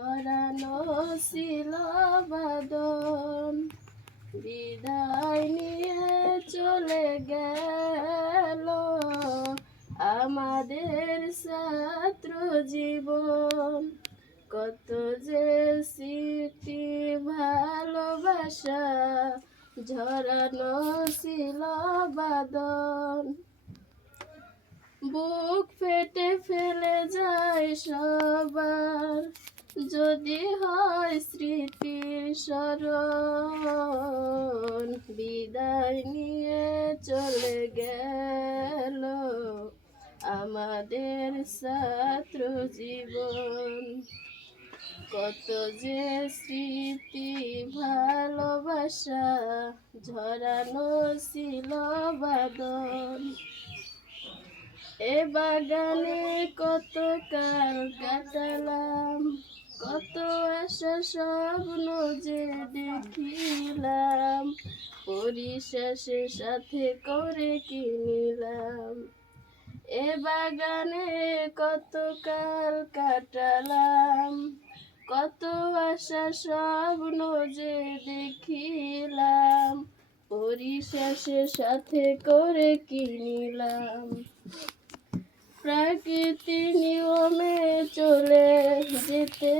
ঝরানো ছিল বাদন, বিদায় নিয়ে চলে গেল আমাদের ছাত্র জীবন। কত যে স্মৃতি ভালোবাসা ঝরানো ছিল বাদন, বুক ফেটে ফেলে যায় সবার যদি হয় স্মৃতির স্মরণ। বিদায় নিয়ে চলে গেল আমাদের ছাত্র জীবন। কত যে স্মৃতি ভালোবাসা ঝরানো ছিল বাদন, এ বাগানে কত কাল কাটালাম, কত আশা স্বপ্ন যে দেখিলাম, পরিশেষে সাথে করে কিনিলাম। এ বাগানে কত কাল কাটালাম, কত আশা স্বপ্ন যে দেখিলাম, পরিশেষে সাথে করে কিনিলাম। প্রকৃতির নিয়মে চলে যেতে